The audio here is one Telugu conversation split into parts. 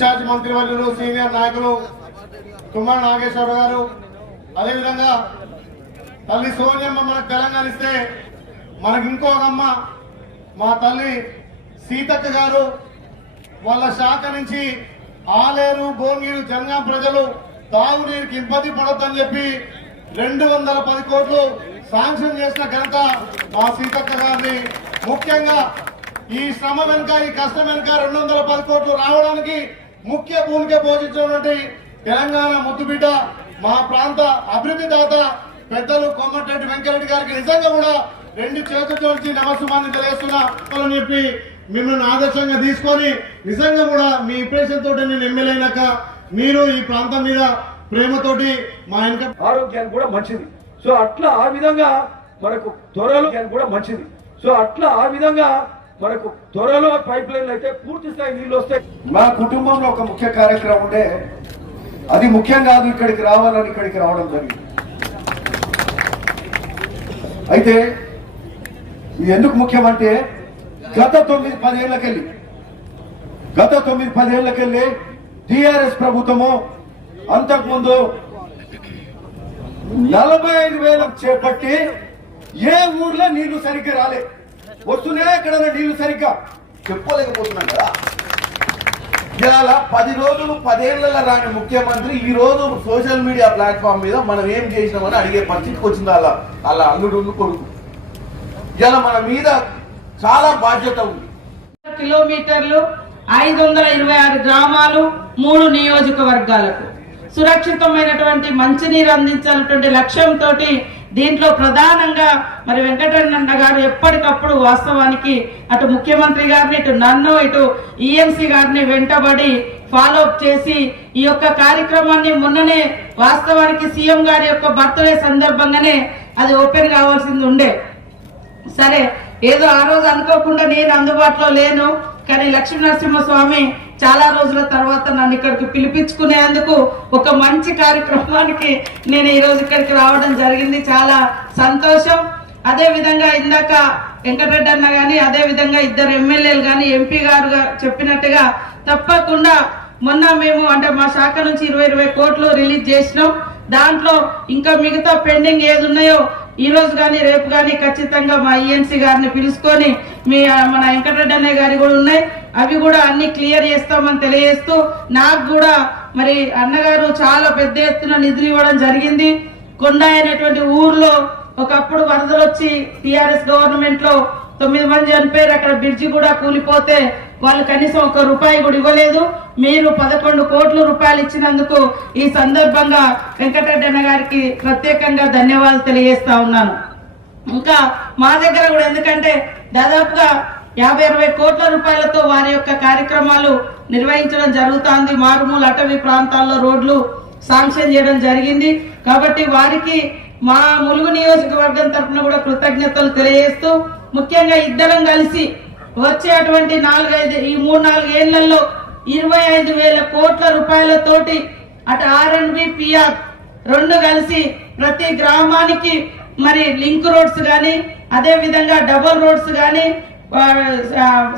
ఇన్ఛార్జ్ మంత్రివర్యులు సీనియర్ నాయకులు తుమ్మల నాగేశ్వరరావు గారు. అదేవిధంగా తల్లి సోనియమ్మ మనకు తెలంగాణ ఇస్తే మనకి ఇంకొక అమ్మ మా తల్లి సీతక్క గారు. వాళ్ళ శాఖ నుంచి ఆలేరు భోగిరు జంగం ప్రజలు తాగునీరుకి ఇబ్బంది పడొద్దని చెప్పి రెండు వందల పది కోట్లు శాంక్షన్ చేసిన ఘనత మా సీతక్క గారిని ముఖ్యంగా ఈ శ్రమ వెనుక ఈ కష్టం వెనుక రెండు వందల పది కోట్లు రావడానికి ముఖ్య భూమిక పోషించినటువంటి తెలంగాణ ముద్దుబిడ్డ మా ప్రాంత అభివృద్ధి దాత పెద్దలు కొమ్మటిరెడ్డి వెంకరెడ్డి గారికి నిజంగా కూడా రెండు చేతులు నమస్సుమాన్ని తెలియస్తున్నా అని చెప్పి మిమ్మల్ని ఆదర్శంగా తీసుకొని నిజంగా కూడా మీ ఇంప్రెషన్ తోటి నేను ఎమ్మెల్యే అయినాక మీరు ఈ ప్రాంతం మీద ప్రేమతోటి మా వెనక ఆరోగ్యానికి కూడా మంచిది. సో అట్లా ఆ విధంగా మనకు త్వరలో కూడా మంచిది. సో అట్లా ఆ విధంగా మనకు త్వరలో పైప్ లైన్లు అయితే పూర్తి స్థాయి నీళ్ళు వస్తాయి మా కుటుంబంలో ఒక ముఖ్య కార్యక్రమం ఉండే. అది ముఖ్యం కాదు ఇక్కడికి రావాలని ఇక్కడికి రావడం జరిగింది. అయితే ఎందుకు ముఖ్యమంటే గత తొమ్మిది పదేళ్ళకెళ్ళి గత తొమ్మిది పదేళ్ళకెళ్ళి టిఆర్ఎస్ ప్రభుత్వము అంతకుముందు నలభై ఐదు వేలకు చేపట్టి ఏ ఊర్లో నీళ్ళు సరిగ్గా రాలేదు వస్తున్నాయా ఎక్కడ నీళ్ళు సరిగ్గా చెప్పుకోలేకపోతున్నాం కదా. ఇవాళ పది రోజులు పదేళ్ళలో రాని ముఖ్యమంత్రి ఈ రోజు సోషల్ మీడియా ప్లాట్ఫామ్ మీద మనం ఏం చేసినామని అడిగే పరిస్థితికి వచ్చింది అలా అలా అల్లుడు కొడుకు. ఇవాళ మన మీద చాలా బాధ్యత ఉంది. కిలోమీటర్లు ఐదు వందల ఇరవై ఆరు గ్రామాలు మూడు నియోజకవర్గాలకు. సురక్షితమైనటువంటి మంచినీరు అందించాలటువంటి లక్ష్యంతో దీంట్లో ప్రధానంగా మరి వెంకటరమణ గారు ఎప్పటికప్పుడు వాస్తవానికి అటు ముఖ్యమంత్రి గారిని ఇటు నన్ను ఇటు ఈఎంసీ గారిని వెంటబడి ఫాలో అప్ చేసి ఈ యొక్క కార్యక్రమాన్ని మొన్ననే వాస్తవానికి సీఎం గారి యొక్క బర్త్డే సందర్భంగానే అది ఓపెన్ కావాల్సింది ఉండే. సరే ఏదో ఆ రోజు అనుకోకుండా నేను అందుబాటులో లేను కానీ లక్ష్మీనరసింహస్వామి చాలా రోజుల తర్వాత నన్ను ఇక్కడికి పిలిపించుకునేందుకు ఒక మంచి కార్యక్రమానికి నేను ఈ రోజు ఇక్కడికి రావడం జరిగింది. చాలా సంతోషం. అదే విధంగా ఇందాక వెంకటరెడ్డి అన్న కానీ అదే విధంగా ఇద్దరు ఎమ్మెల్యేలు కానీ ఎంపీ గారు చెప్పినట్టుగా తప్పకుండా మొన్న మేము అంటే మా శాఖ నుంచి ఇరవై ఇరవై కోట్లు రిలీజ్ చేసినాం. దాంట్లో ఇంకా మిగతా పెండింగ్ ఏది ఉన్నాయో ఈ రోజు కానీ రేపు కానీ ఖచ్చితంగా మా ఈఎన్సీ గారిని పిలుచుకొని మీ మన వెంకటరెడ్డి అన్నయ్య గారి కూడా ఉన్నాయి. అవి కూడా అన్ని క్లియర్ చేస్తామని తెలియజేస్తూ నాకు కూడా మరి అన్నగారు చాలా పెద్ద ఎత్తున నిధులు ఇవ్వడం జరిగింది. కొండ అనేటువంటి ఊర్లో ఒకప్పుడు వరదలు వచ్చి టిఆర్ఎస్ గవర్నమెంట్లో తొమ్మిది మంది చనిపోయారు. అక్కడ బ్రిడ్జి కూడా కూలిపోతే వాళ్ళు కనీసం ఒక రూపాయి కూడా ఇవ్వలేదు. మీరు పదకొండు కోట్ల రూపాయలు ఇచ్చినందుకు ఈ సందర్భంగా వెంకటరెడ్డి అన్న గారికి ప్రత్యేకంగా ధన్యవాదాలు తెలియజేస్తా ఉన్నాను. ఇంకా మా దగ్గర కూడా ఎందుకంటే దాదాపుగా యాభై అరవై కోట్ల రూపాయలతో వారి యొక్క కార్యక్రమాలు నిర్వహించడం జరుగుతోంది. మారుమూల అటవీ ప్రాంతాల్లో రోడ్లు శాంక్షన్ చేయడం జరిగింది. కాబట్టి వారికి మా ములుగు నియోజకవర్గం తరఫున కూడా కృతజ్ఞతలు తెలియజేస్తూ ముఖ్యంగా ఇద్దరం కలిసి వచ్చేటువంటి నాలుగైదు ఈ మూడు నాలుగు ఏళ్ళలో ఇరవై ఐదు వేల కోట్ల రూపాయలతోటి అటు ఆర్ అండ్ బి పిఆర్ రెండు కలిసి ప్రతి గ్రామానికి మరి లింక్ రోడ్స్ కానీ అదే విధంగా డబుల్ రోడ్స్ కానీ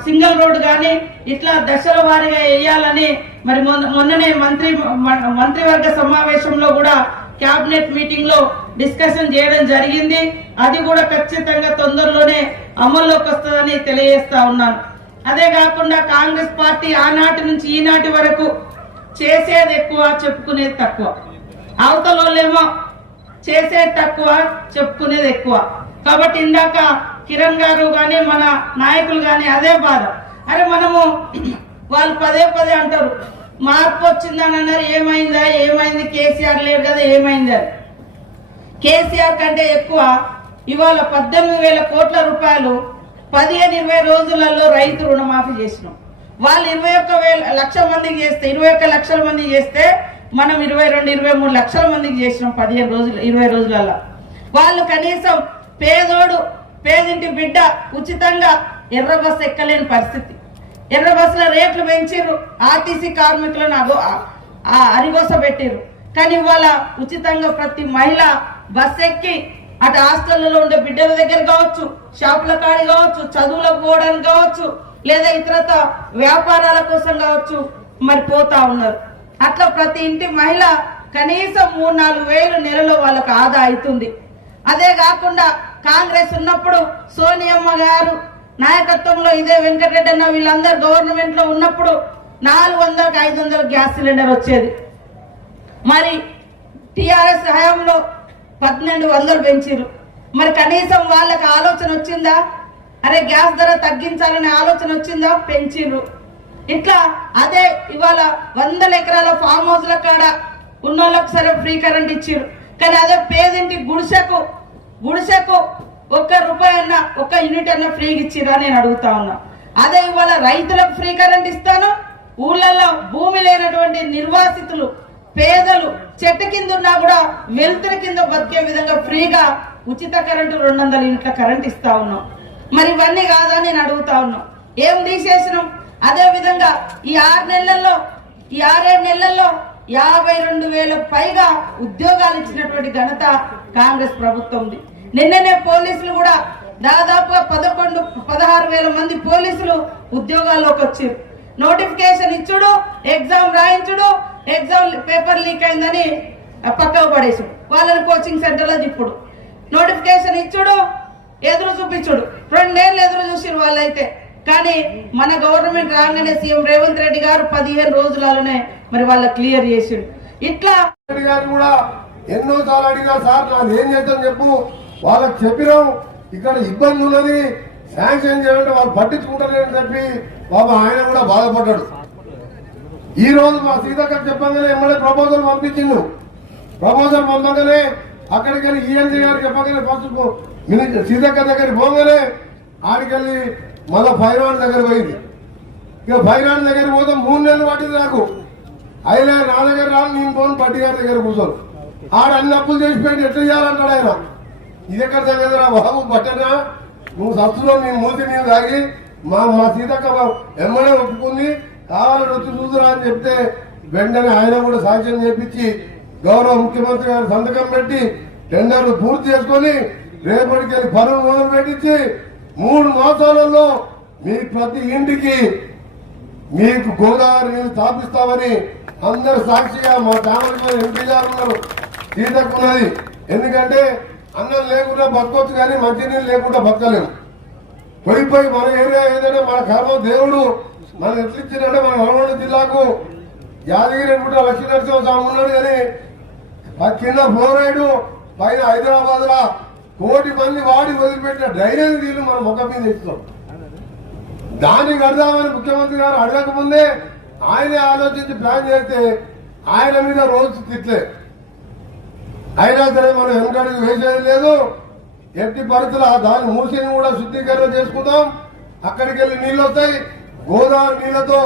సింగిల్ రోడ్ కానీ ఇట్లా దశల వారీగా వేయాలని మరి మొన్న- మొన్ననే మంత్రి మంత్రివర్గ సమావేశంలో కూడా కేబినెట్ మీటింగ్లో డిస్కషన్ చేయడం జరిగింది. అది కూడా ఖచ్చితంగా తొందరలోనే అమల్లోకి వస్తుందని తెలియజేస్తా ఉన్నాను. అదే కాకుండా కాంగ్రెస్ పార్టీ ఆనాటి నుంచి ఈనాటి వరకు చేసేది ఎక్కువ చెప్పుకునేది తక్కువ. అవతల వాళ్ళేమో చేసేది తక్కువ చెప్పుకునేది ఎక్కువ. కాబట్టి ఇందాక కిరణ్ గారు కానీ మన నాయకులు కానీ అదే బాధ. అరే మనము వాళ్ళు పదే పదే అంటారు మార్పు వచ్చిందని అన్నారు ఏమైందా ఏమైంది? కేసీఆర్ లేరు కదా ఏమైంది? కేసీఆర్ కంటే ఎక్కువ ఇవాళ పద్దెనిమిది వేల కోట్ల రూపాయలు పదిహేను ఇరవై రోజులలో రైతు రుణమాఫీ చేసినాం. వాళ్ళు ఇరవై ఒక్క వేల లక్ష మందికి చేస్తే ఇరవై ఒక్క లక్షల మందికి చేస్తే మనం ఇరవై రెండు ఇరవై మూడు లక్షల మందికి చేసినాం పదిహేను రోజులు ఇరవై రోజులలో. వాళ్ళు కనీసం పేదోడు పేదింటి బిడ్డ ఉచితంగా ఎర్ర బస్సు ఎక్కలేని పరిస్థితి. ఎర్ర బస్సుల రేట్లు పెంచారు ఆర్టీసీ కార్మికులను అగో ఆ అరిగోస పెట్టిర్రు. కానీ ఇవాళ ఉచితంగా ప్రతి మహిళ బస్ ఎక్కి అటు హాస్టల్లో ఉండే బిడ్డల దగ్గర కావచ్చు షాపుల కాడి కావచ్చు చదువులకు పోవడానికి కావచ్చు లేదా ఇతరత వ్యాపారాల కోసం కావచ్చు మరి పోతా ఉన్నారు. అట్లా ప్రతి ఇంటి మహిళ కనీసం మూడు నాలుగు వేలు నెలలో వాళ్ళకు ఆదా అవుతుంది. అదే కాకుండా కాంగ్రెస్ ఉన్నప్పుడు సోనియమ్మ గారు నాయకత్వంలో ఇదే వెంకటరెడ్డి అన్న వీళ్ళందరూ గవర్నమెంట్లో ఉన్నప్పుడు నాలుగు వందలకు ఐదు వందల గ్యాస్ సిలిండర్ వచ్చేది. మరి టిఆర్ఎస్ హయాంలో పన్నెండు వందలు పెంచారు మరి కనీసం వాళ్ళకి ఆలోచన వచ్చిందా? అరే గ్యాస్ ధర తగ్గించాలనే ఆలోచన వచ్చిందా? పెంచిర్రు. ఇట్లా అదే ఇవాళ వందల ఎకరాల ఫామ్ హౌస్ల కాడ ఉన్నోళ్ళకి సరే ఫ్రీ కరెంట్ ఇచ్చిర్రు. కానీ అదే పేదింటి గుడిసెకు గుడిసెకు ఒక్క రూపాయి అన్న ఒక్క యూనిట్ అన్న ఫ్రీగా ఇచ్చిరా నేను అడుగుతా ఉన్నా. అదే ఇవాళ రైతులకు ఫ్రీ కరెంట్ ఇస్తాను ఊళ్ళల్లో భూమి లేనటువంటి నిర్వాసితులు పేదలు చెట్టు కింద ఉన్నా కూడా వెలుతురు కింద బతికే విధంగా ఫ్రీగా ఉచిత కరెంటు రెండు వందల యూనిట్ల కరెంట్ ఇస్తా ఉన్నాం. మరి ఇవన్నీ కాదా నేను అడుగుతా ఉన్నాం. ఏం తీసేసినాం? అదే విధంగా ఈ ఆరు నెలల్లో ఈ ఆరేడు నెలల్లో యాభై రెండు వేల పైగా ఉద్యోగాలు ఇచ్చినటువంటి ఘనత కాంగ్రెస్ ప్రభుత్వంది. నిన్ననే పోలీసులు కూడా దాదాపుగా పదకొండు పదహారు వేల మంది పోలీసులు ఉద్యోగాల్లోకి వచ్చారు. నోటిఫికేషన్ ఇచ్చుడు ఎగ్జామ్ రాయించుడు ఎగ్జామ్ పేపర్ లీక్ అయిందని పక్కకు పడేసుడు. వాళ్ళని కోచింగ్ సెంటర్లో తిప్పుడు. నోటిఫికేషన్ ఇచ్చుడు ఎదురు చూపించుడు. రెండేళ్ళు ఎదురు చూసిన వాళ్ళైతే. కానీ మన గవర్నమెంట్ రాగానే సీఎం రేవంత్ రెడ్డి గారు పదిహేను రోజులలోనే మరి వాళ్ళ క్లియర్ చేసిండు ఇట్లా కూడా ఎన్నో సార్లు అడిగినా సార్ నాకు ఏం చేద్దాం చెప్పు. వాళ్ళకి చెప్పినాం. ఇక్కడ ఇబ్బంది ఉన్నది. శాంక్షన్ చేయాలంటే వాళ్ళు పట్టించుకుంటారని చెప్పి బాబా ఆయన కూడా బాధపడ్డాడు. ఈ రోజు మా సీతక్క చెప్పగానే ఎమ్మెల్యే ప్రపోజల్ పంపించిండు. ప్రపోజల్ పంపగానే అక్కడికి వెళ్ళి ఈఎన్జీ గారు చెప్పగానే ఫస్ట్ సీతక్క దగ్గరికి పోగానే ఆడికెళ్ళి మళ్ళా ఫైనాన్స్ దగ్గర పోయింది. ఇక ఫైరాన్ దగ్గర పోతే మూడు నెలలు పట్టింది నాకు. అయినా నా దగ్గర రాను నేను పోను పట్టి గారి దగ్గర కూర్చోను. ఆడ అన్ని అప్పులు చేసిపోయింది ఎట్లా చేయాలంటాడు ఆయన? ఇది ఎక్కడ తెలియదురా బాబు? పట్టనా? నువ్వు సత్తులో నీ మూతి నీళ్ళు తాగి మా మా సీతక్క ఎమ్మడే ఒప్పుకుంది. కావాలని వచ్చి చూదురా అని చెప్తే వెంటనే ఆయన కూడా సాక్ష్యం చేపించి గౌరవ ముఖ్యమంత్రి గారు సంతకం పెట్టి టెండర్లు పూర్తి చేసుకొని రేపటికి వెళ్ళి పనులు మొదలు పెట్టించి మూడు మాసాలలో మీ ప్రతి ఇంటికి మీకు గోదావరి స్థాపిస్తామని అందరు సాక్షిగా మా ఛానల్ మీద ఎంపీ గారు ఉన్నారు. ఎందుకంటే అన్నం లేకుండా బతకొచ్చు కానీ మంచినీళ్ళు లేకుండా బతకలేము. పోయి మన ఏరియా ఏదంటే మన కర్మ దేవుడు. మన ఎట్లిచ్చిందంటే మన నల్గొండ జిల్లాకు యాదగిరి గుట్ట లక్ష్మీ స్వామి ఉన్నాడు కానీ ఆ కింద ఫ్లోరైడ్ పైన హైదరాబాద్ లా కోటి మంది వాడి వదిలిపెట్టిన డ్రైనేజ్ నీళ్ళు మన ముఖం మీద ఇస్తున్నాం దాన్ని కడదామని ముఖ్యమంత్రి గారు అడగకముందే ఆయనే ఆలోచించి ప్లాన్ చేస్తే ఆయన మీద రోజు తిట్లే. అయినా సరే మనం వెనకడికి వేసేది లేదు. ఎట్టి పరిస్థితులు ఆ దాని మూసిని కూడా శుద్ధీకరణ చేసుకుందాం. అక్కడికి వెళ్ళి నీళ్ళు వస్తాయి. గోదావరి నీళ్ళతో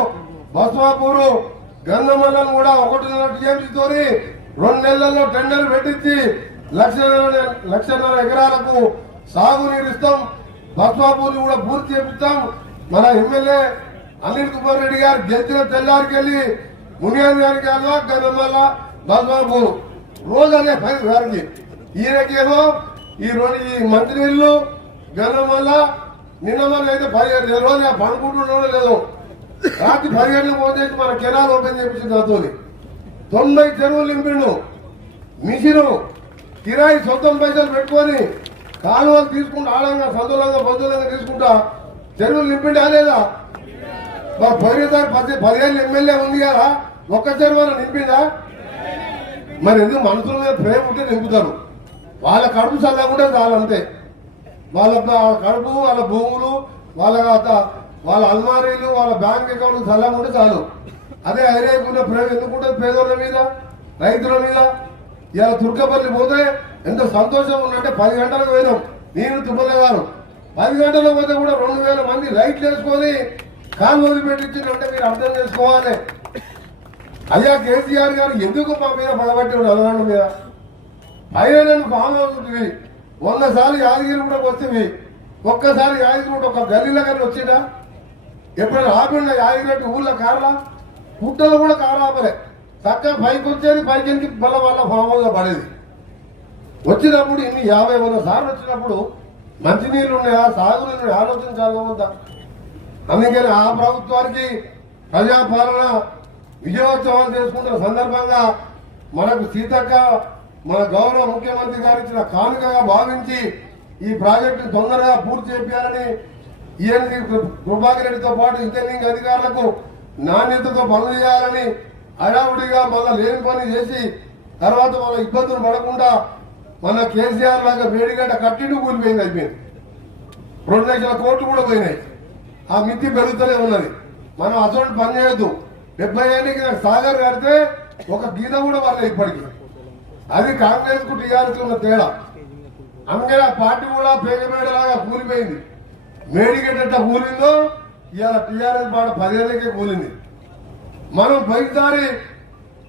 బస్వాపూరు గంధమల్లను కూడా ఒకటిన్నర టీఎంసీతోని రెండు నెలల్లో టెండర్ పెట్టించి లక్షన్నర లక్షన్నర ఎకరాలకు సాగునీరు ఇస్తాం. బస్వాపూర్ని కూడా పూర్తి చేపిస్తాం. మన ఎమ్మెల్యే అనిల్ కుమార్ రెడ్డి గారు గెలిచిన తెల్లారికి వెళ్ళి మునియాన్ గారికి వెళ్ళా గంధమల్ల బస్వాపూర్. రోజు అనే ఫైల్ గారికి ఈయనకేమో ఈ రోజు ఈ మంత్రినీళ్ళు గనం వల్ల నిన్న మన అయితే పదిహేను రోజు పనుకుంటున్నాడో లేదో. రాత్రి పదిహేను ఫోన్ చేసి మన కెనాల్ ఓపెన్ చేపించింది నాతో తొంభై చెరువులు నింపిండు. మిషను కిరాయి సొంతం పైసలు పెట్టుకొని కాలువలు తీసుకుంటూ ఆడంగా సంతులంగా బంధువులంగా తీసుకుంటా చెరువులు నింపిండా లేదా? మరి పోయినసారి పది పదిహేను ఎమ్మెల్యే ఉంది కదా ఒక్క చెరువు నింపిందా? మరి ఎందుకు మనుషుల మీద ప్రేమ ఉంటే నింపుతారు? వాళ్ళ కడుపు చల్లకుంటే చాలు అంతే. వాళ్ళ కడుపు వాళ్ళ భూములు వాళ్ళ వాళ్ళ అల్మారీలు వాళ్ళ బ్యాంక్ అకౌంట్ చల్లకుంటే చాలు. అదే ఐరేకున్న ప్రేమ ఎందుకుంటుంది పేదోళ్ళ మీద రైతుల మీద? ఇలా తుర్కపల్లి పోతే ఎంత సంతోషం ఉందంటే పది గంటలకు పోయినాం. నేను తుమ్మల గారు. పది గంటలకు పోతే కూడా రెండు వేల మంది లైట్లు వేసుకొని కాలు వదిలిపెట్టించిందంటే మీరు అర్థం చేసుకోవాలి. అయ్యా కేసీఆర్ గారు ఎందుకు మా మీద పడబట్టి నల్గొండ మీద? అయినా నేను ఫామ్ వంద సార్లు యాదగిరి కూడా వచ్చింది. ఒక్కసారి యాదగిరి కూడా ఒక గల్లీల కానీ వచ్చిందా? ఎప్పుడైనా ఆపిన యాదగిరి ఊళ్ళో కార్లా పుట్టలు కూడా కారాపలే చక్కగా పైకి వచ్చేది పైకి ఎక్కి మళ్ళా వాళ్ళ ఫామ్ పడేది. వచ్చినప్పుడు ఇన్ని యాభై వంద సార్లు వచ్చినప్పుడు మంచినీళ్ళు ఉన్నాయా సాగునీళ్ళు ఉన్నాయా? అందుకని ఆ ప్రభుత్వానికి ప్రజాపాలన విజయోత్సవాలు చేసుకుంటున్న సందర్భంగా మనకు సీతక్క మన గౌరవ ముఖ్యమంత్రి గారు ఇచ్చిన కానుకగా భావించి ఈ ప్రాజెక్టును తొందరగా పూర్తి చేయాలని ఈఎన్సీ కృపాకర్ రెడ్డితో పాటు ఇంజనీరింగ్ అధికారులకు నాణ్యతతో పనులు చేయాలని హడావుడిగా మన లేని పని చేసి తర్వాత మన ఇబ్బందులు పడకుండా మన కేసీఆర్ లాగా వేడిగడ్డ కట్టిండు కూలిపోయింది అయిపోయింది. రెండు లక్షల కోట్లు కూడా పోయినాయి. ఆ మితి పెరుగుతూనే ఉన్నది. మనం అసలు పని చేయొద్దు. డెబ్బై ఏళ్ళకి సాగర్ కడితే ఒక గీత కూడా పడలేదు ఇప్పటికి. అది కాంగ్రెస్కు టీఆర్ఎస్ ఉన్న తేడా. అందుకని ఆ పార్టీ కూడా పేగమేడలాగా కూలిపోయింది. మేడిగడ్డ కూలిందో ఇవాళ టీఆర్ఎస్ పాట పదేళ్ళకే కూలింది. మనం పైసారి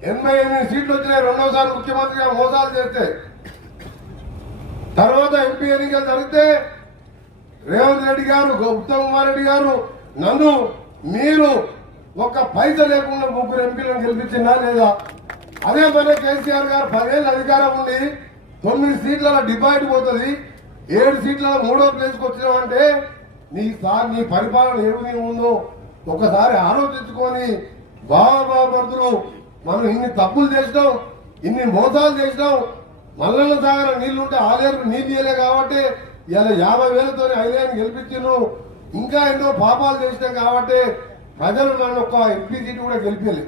ఎనభై ఎనిమిది సీట్లు వచ్చినాయి రెండోసారి ముఖ్యమంత్రిగా మోసాలు చేస్తే. తర్వాత ఎంపీ ఎన్నికలు జరిగితే రేవంత్ రెడ్డి గారు ఉత్తమ్ కుమార్ రెడ్డి గారు నన్ను మీరు ఒక్క పైస లేకుండా ముగ్గురు ఎంపీలను గెలిపించిందా లేదా అదే మన కేసీఆర్ గారు పదేళ్ళు అధికారం ఉండి తొమ్మిది సీట్ల డిపాజిట్ పోతుంది. ఏడు సీట్ల మూడో ప్లేస్కి వచ్చినామంటే నీ సార్ నీ పరిపాలన ఏమి ఉందో ఒకసారి ఆలోచించుకొని బాబా భర్తలు మనం ఇన్ని తప్పులు చేసినాం ఇన్ని మోసాలు చేసినాం మల్లన్న సాగర నీళ్ళు ఉంటే ఆలేరు నీళ్ళు ఇయ్యలే కాబట్టి ఇలా యాభై వేలతో ఐదేళ్ళు గెలిపించిను ఇంకా ఎన్నో పాపాలు చేసినాం కాబట్టి ప్రజలు నన్ను ఒక్క ఎంపీ సీట్ కూడా గెలిపలేదు